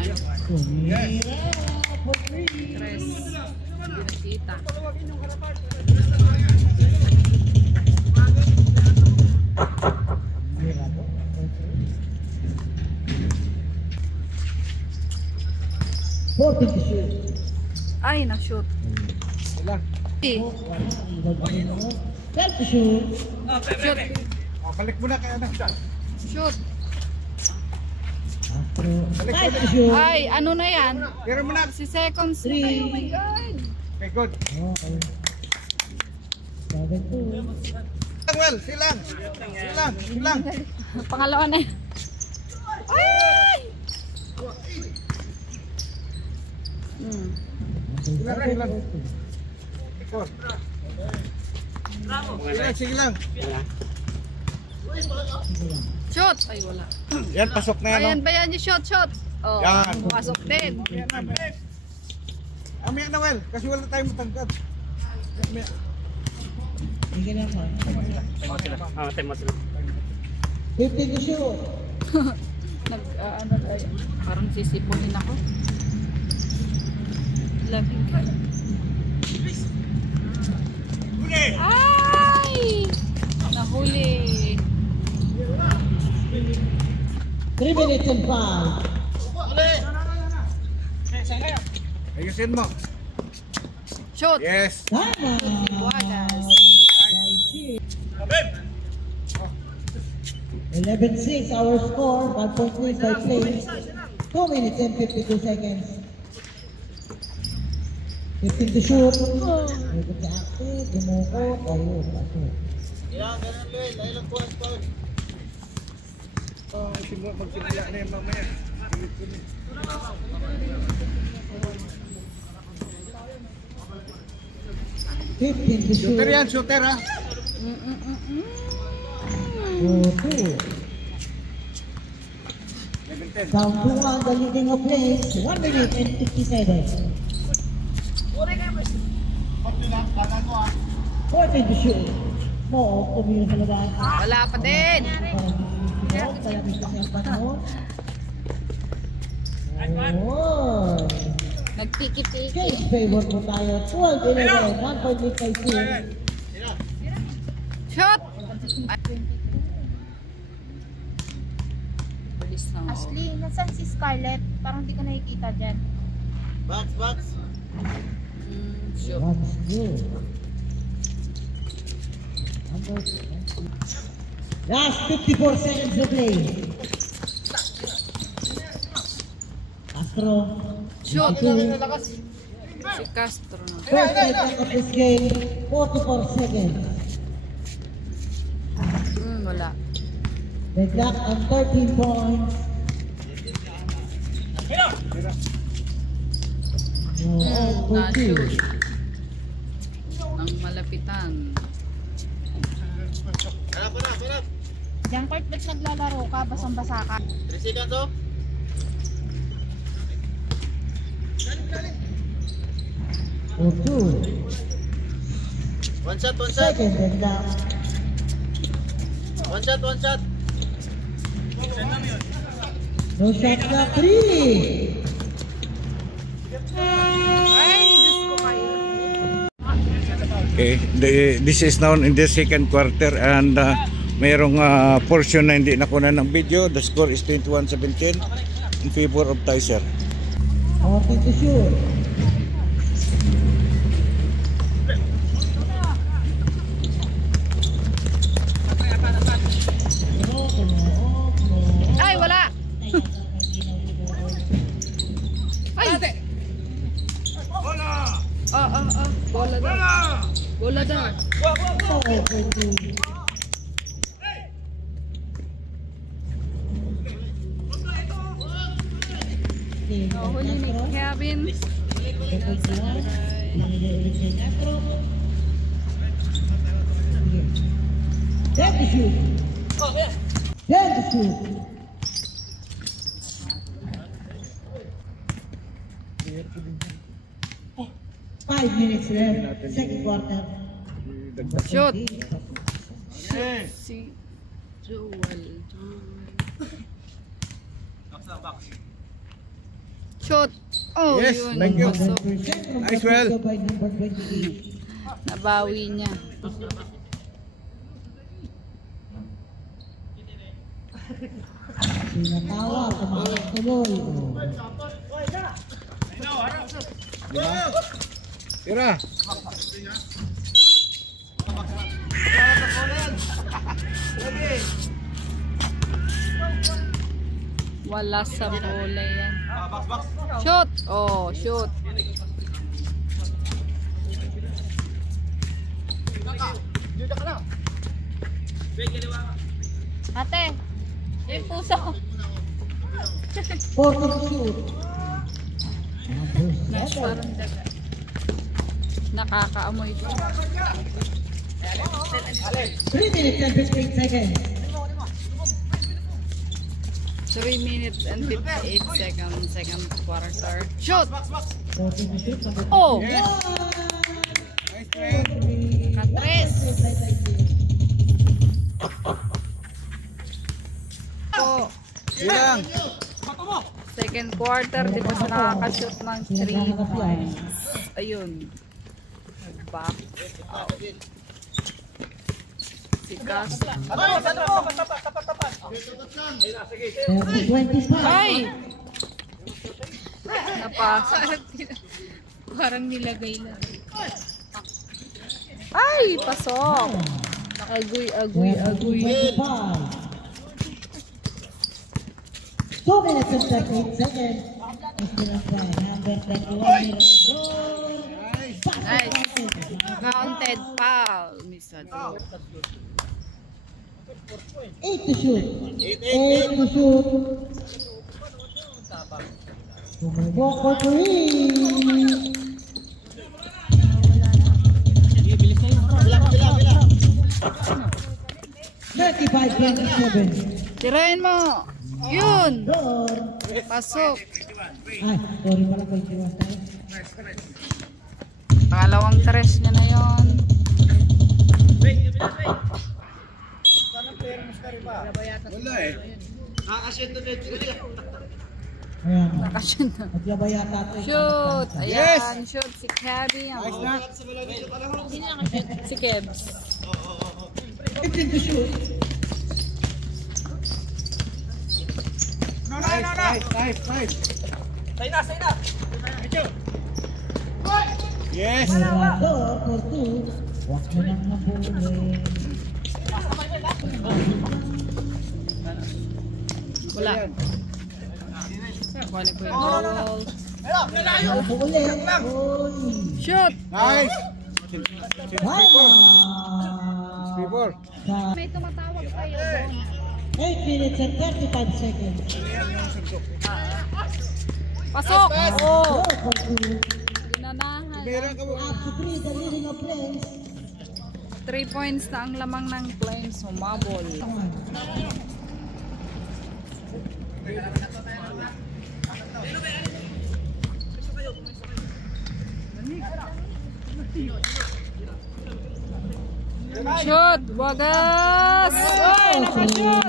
Ay. Tres. Hindi nakita. Ay, na-shoot. Ilang? Shoot. Oh, balik mo na kaya na. Shoot. Balik mo na. Ay, ano na yan? Pero mo na. Si seconds. Ay, oh my God. Okay, good. Well, silang. Pangalawa na yan. Ay! Silang. Sige lang. Shoot! Ay, wala. Yan, pasok na yan. Ayan ba yan yung shot? Oh, Yan. pasok din. Amaya na, Well. Kasi wala tayong matangkad. Sige na po. Temo sila. 50 to shoot. Ano tayo? Parang sisipunin ako. Laging ka. Ay! Nahuli. 3 minutes and 5. Ayusin mo. Shoot! Yes. Tama. Buwagas. 11-6 our score. 1 point win by play. 2 minutes and 52 seconds. 15 to shoot. Ikot sa active. Dumuko. Ayun. Pasok. Magsimula na yan mamaya. 15 to shoot. Shooter yan, shooter ha. 4-2. Down to 1, the leading of plays. 1 minute and 50 seconds. 14 to shoot. Mo, tumira sa labas. Wala pa din. Talabis kasi ang panahon. Oh. Nagpiki-piki. Change favor po tayo. 12-11. 1 point lead by 2. Shot! Bilis na. Ashley, nasaan si Scarlett? Parang di ko nakikita dyan. Shoot. That's good. Last 54 seconds to play. Castro. Shoot! 52. Si Castro na. First second of this game, 44 seconds. Wala. The clock on 13 points. Na-shoot. Ang malapitan. Diyan, Kurt, ba't naglalaro ka? Basang-basa ka. 3 seconds oh. Or 2. One shot. Second and down. One shot. No shot na 3. Ay, Diyos ko kayo. Okay, this is now in the second quarter and mayroong portion na hindi nakuha ng video. The score is 21-17 in favor of Tizer. 40 to shoot. Ay, wala. Ay. Bola daw. Bola daw. Huli ni Kevin. Then to shoot. Then to shoot. Five minutes left. Second quarter. Shoot. Si Joel. Shoot. Oh, Yes, yun. thank you. Pasok. 100% from Nice, well. Francisco by number 28. Nabawi niya. Sinatawa, tumakas tuloy. Tira. Wala sa bola yan. Shoot. Oh, shoot. Ate, yung puso. 40 to shoot. Mesh, parang daga. Nakakaamoy ko. 3 minutes and 15 seconds. 3 minutes and 58 seconds. Second quarter. Shoot. 40 to shoot. Oh. Yes. Nice try. Katres. Oh. Ilang. Second quarter, di pa siya nakakashoot ng 3 points. Ayun. Back out. Si Cas. 25. Ay! Napasa. Parang nilagay-lagay. Ay! Pasok! Agoy, agoy, agoy. 25. 2 minutes and 38 seconds. Mr. Ryan, number 21, Mirador. Nice. Counted foul. Misa. 8 to shoot. 8 to shoot. Tumubok for 3. Thirty-five, 27. Tirahin mo. Yun. Door. Pasok. Ay, sorry pala kung iwas tayo. Pangalawang tres niya na yun. Wala eh. Ayan. Nakasyon na. Naglaba yata ito. Shoot. Yes. Ayan. Shoot si Kevin. Nice na. Si Kebs. 15 to shoot. Nice. Yes. Mirador for 2. Huwag mo nang nabuli. Wala. Kuha ko yung ball. Ako ulit. Uy. Shoot. Nice. Wow. People. Sa May tumatawag sa'yo doon. 8 minutes and 35 seconds. Pasok. Oh. Door for 2. Ginanahan. Meron ka mo. Up to 3, the leading of Flames. 3 points na ang lamang ng Flames. Humabol. Shoot! Wagas! Oy! Nakashoot!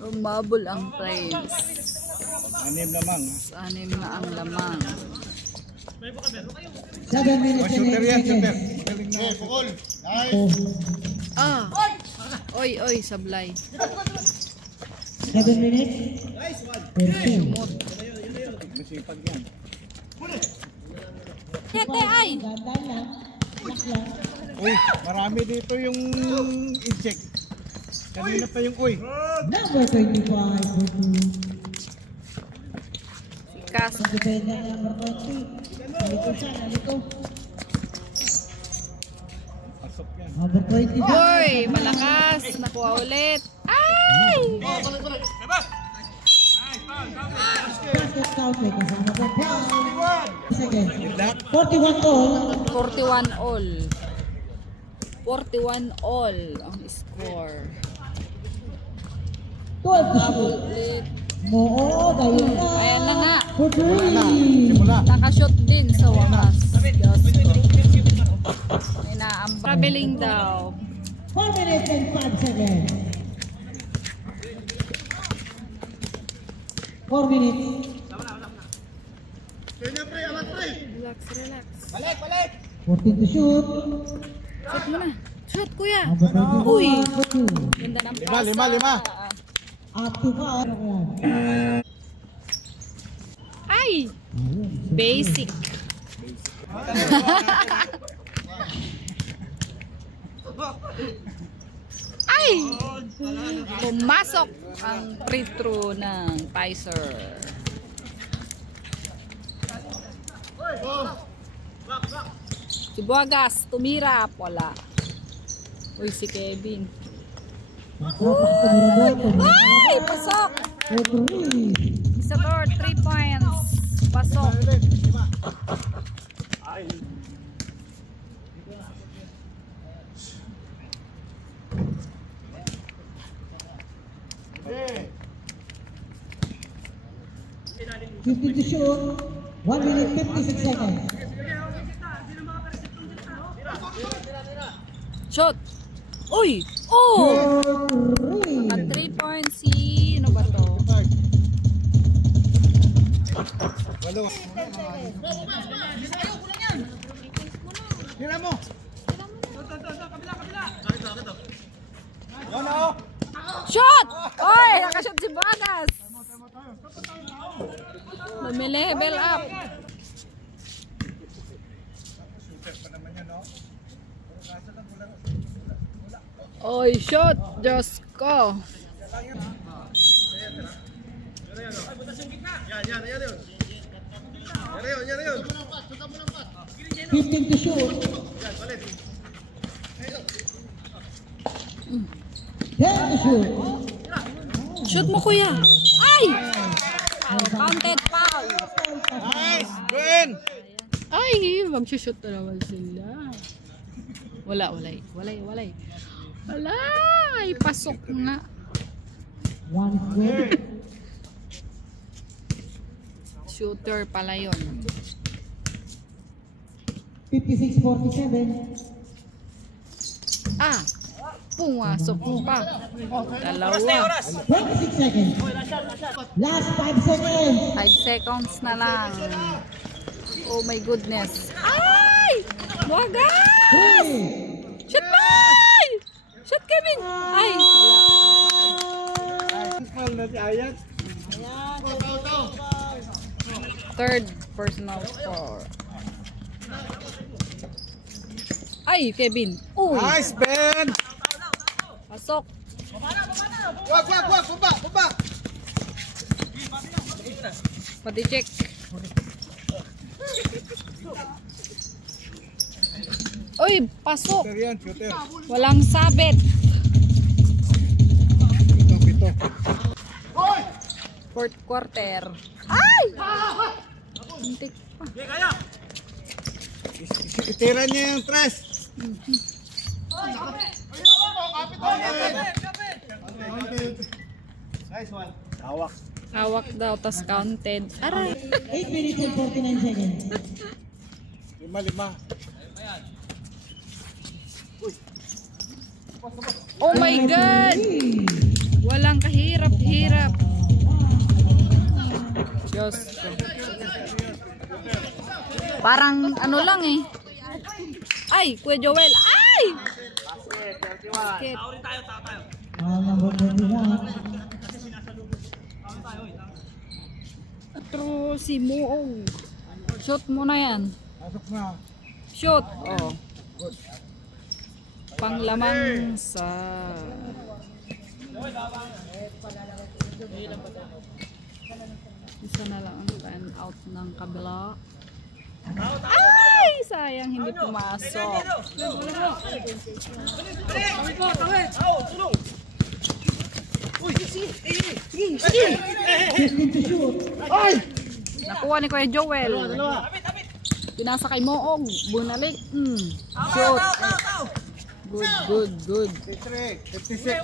Humabol ang Flames. Anim lamang. Anim na ang lamang. 7 minutes and Shooter 8 yan, shooter. seconds. Galing na. Ah! Oy, oy, sablay. 7 minutes. 13. Masipag yan. Tete, ay! Ganda lang. Lock lang. Uy, marami dito yung insect. Kanina pa yung uy. Number 25 for 2. Si Cas. Sa depende ng number 20. Nalito siya, nalito. Pasok yan. Number 20. Oy, malakas. Nakuha ulit. Ay! Basket counted. Kasama po Brown. Second. 41 all. 41 all. 41 all ang score. 12 to shoot. Ulit. Moo, dahil na. Ayan na nga. For Wala na. 3. Simula. Nakashot din sa wakas. May naambang. Traveling daw. 4 minutes and 5 seconds. 4 minutes. Relax, relax. 14 to shoot. Shoot mo na. Shoot, kuya. Number 21, Uy. Kutu. Ganda ng pasa. Lima. Up to 5. Ay! Basic. Ay! Pumasok ang free throw ng Pizer. Si Buagas, tumira. Wala. Uy, si Kevin. Ay! Pasok! Isa to, 3 points. Pasok. Fifteen to shoot. 1 minute 56 seconds. Shot! Uy! Oh! Three. At 3 points si... Ano ba to? Shot! Oy! Nakashot si Bagas! Lumi-level up. Oy, shot! Diyos ko! 15 to shoot. 10 to shoot. Shoot mo, kuya! Ay! Counted foul! Nice! Win! Ay! Mag-shoot na naman sila. Wala. Ay, pasok nga. 1 square. Shooter pala yun. 56-47. Ah! Pumasok pa. Dalawa. 26 seconds. Last 5 seconds. 5 seconds na lang. Oh my goodness. Ay! Wagas! 3. Shoot boy! Shoot Kevin! Ay! Wala. Third personal score. Ay, Kevin. Oh, Nice, Ben! pasok. Wag! Baba! Pati check. Uy, pasok. Shooter yan, shooter. Walang sabit. Pito. Fourth quarter. Ay! Hintik pa. Itira niya yung tres. Hawak daw, tas counted. Aray. 8 minutes and 49 seconds. 5. Oh my God! Walang kahirap-hirap. Diyos ko. Parang ano lang eh. Ay, Kuya Joel. Ay! Basket. Number 21. True si Muong. Shoot mo na yan. Pasok na. Shoot. Oh. Panglamang sa... Isa na lang ang fan out ng kabila. Ay! Sayang hindi pumasok. 15 to shoot. Nakuha ni Kuya Joel. Pinasa kay Moong. Bunalik. Shoot. Good. 56.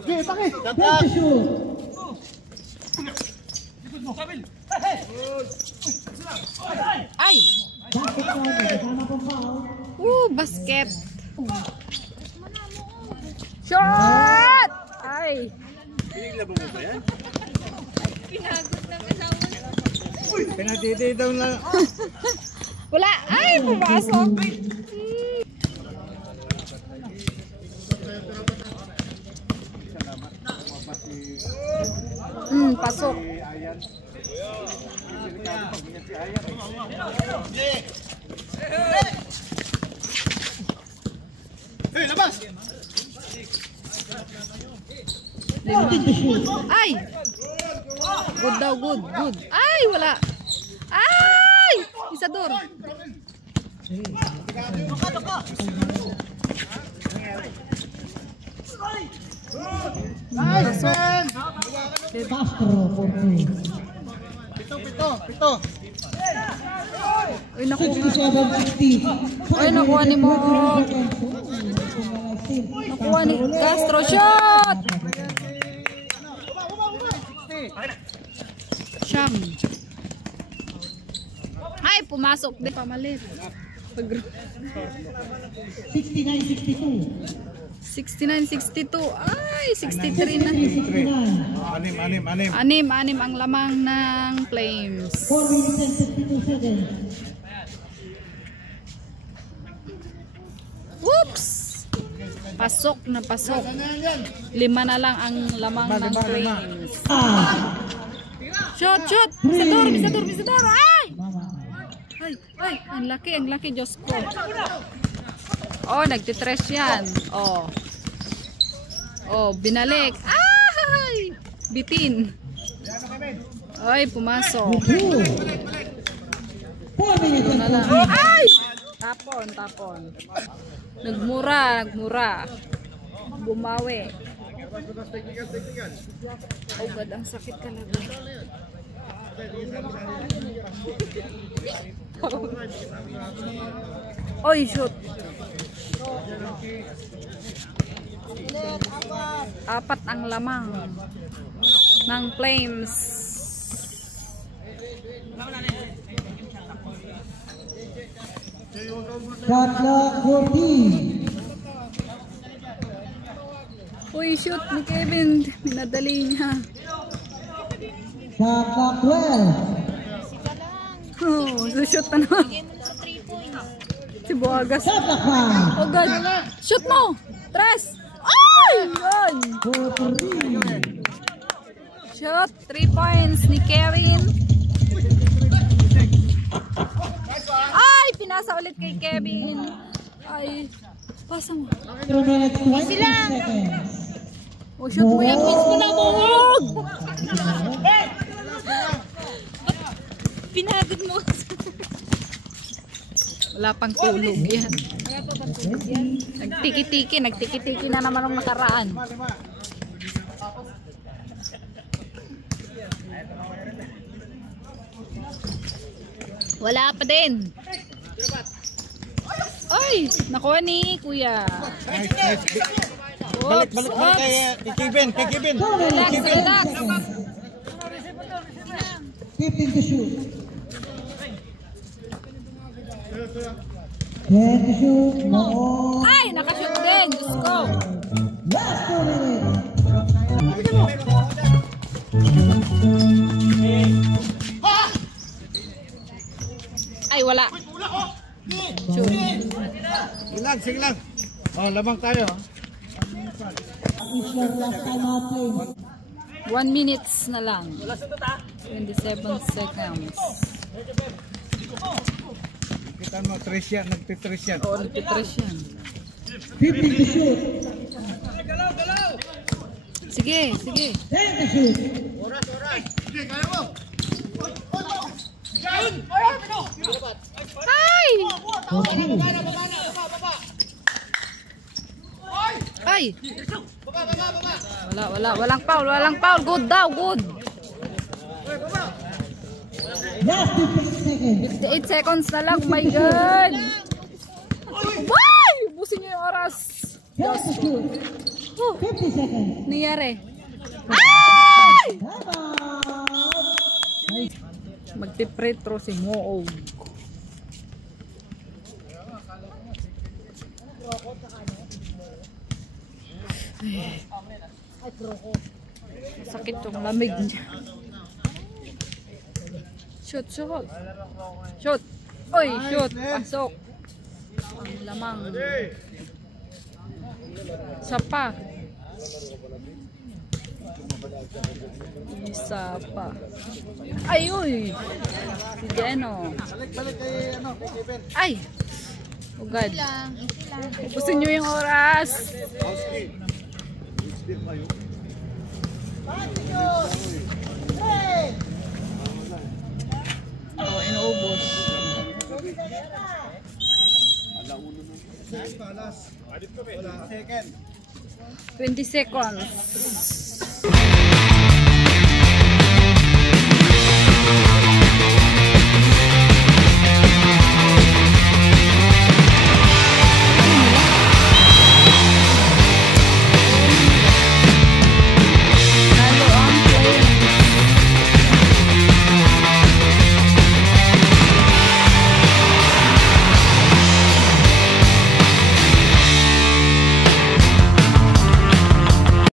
Ten to shoot. Ay! Basket Basket. Shot! Ay. Pinatiti daw lang. Wala. Ay, pumasok. Pasok. Hey, labas! Ay! Good daw, good, good. Ay, wala. Ay! Isador. Castro for three. Pito. Uy, nakuha. 67-60. Uy, nakuha ni mo. Nakuha ni Castro. Shot! Siyam. Ay, pumasok din. Pamalit. 69-62. 69-62. Ay, 63 na. 69. Anim ang lamang ng Flames. 4 minutes and 52 seconds. Whoops! Pasok na pasok. 5 na lang ang lamang ng Flames. Shot! Bisador! Ay! Ang laki, Diyos ko. Oh, nagtitres yan. Oh, binalik. Ay! Bitin. Ay, pumasok. 4 minutes and Ay! Tapon. Nagmura. Bumawi. Oh God, ang sakit talaga. Oy, shoot. 4 ang lamang ng Flames. shot clock 14. Uy, shoot ni Kevin. Minadali niya. Shot clock 12. Oh, shoot na naman. Si Boagas. Shot clock 5. Oh God. Shoot mo. Tres. Ay! Ay! 4-3. Shot. 3 points ni Kevin. Ay! Pinasa ulit kay Kevin. Ay. Pasa mo. 3 minutes 20 seconds. Oh, shoot mo yan. Miss mo na mo. Pinagod mo. Wala pang tulog yan. Nagtiki-tiki na naman ang nakaraan. Wala pa din. Ay, nakuha ni Kuya. Balik kay Kevin. Relax. 15 to shoot. 10 to shoot. No. Ay, nakashoot din. Diyos ko. Last 2 minutes. Ay, wala. Shoot. Sige lang. Oh, lamang tayo. Isler last time out play. 1 minutes na lang. 27 seconds. Kita mo, nagtitres yan. Oo, nagtitres yan. 15 to shoot. Sige. 10 to shoot. Ay! Ay! Walang foul. Good daw, good. Last 15 seconds. 58 seconds na lang. Oh my God! Why? Busin niyo yung oras. 10 to shoot. 50 seconds. Nangyari. Ay! Timeout. Magti-free throw si Moog. Sakit yung lamig niya. Shoot, shoot. Shoot. Oy, shoot. Pasok. Ang lamang. Sapa. Isa pa. Ay, uy. Si Jeno. Ay. Ugad. Ubusin nyo yung oras. Oh, inuubos. 20 seconds.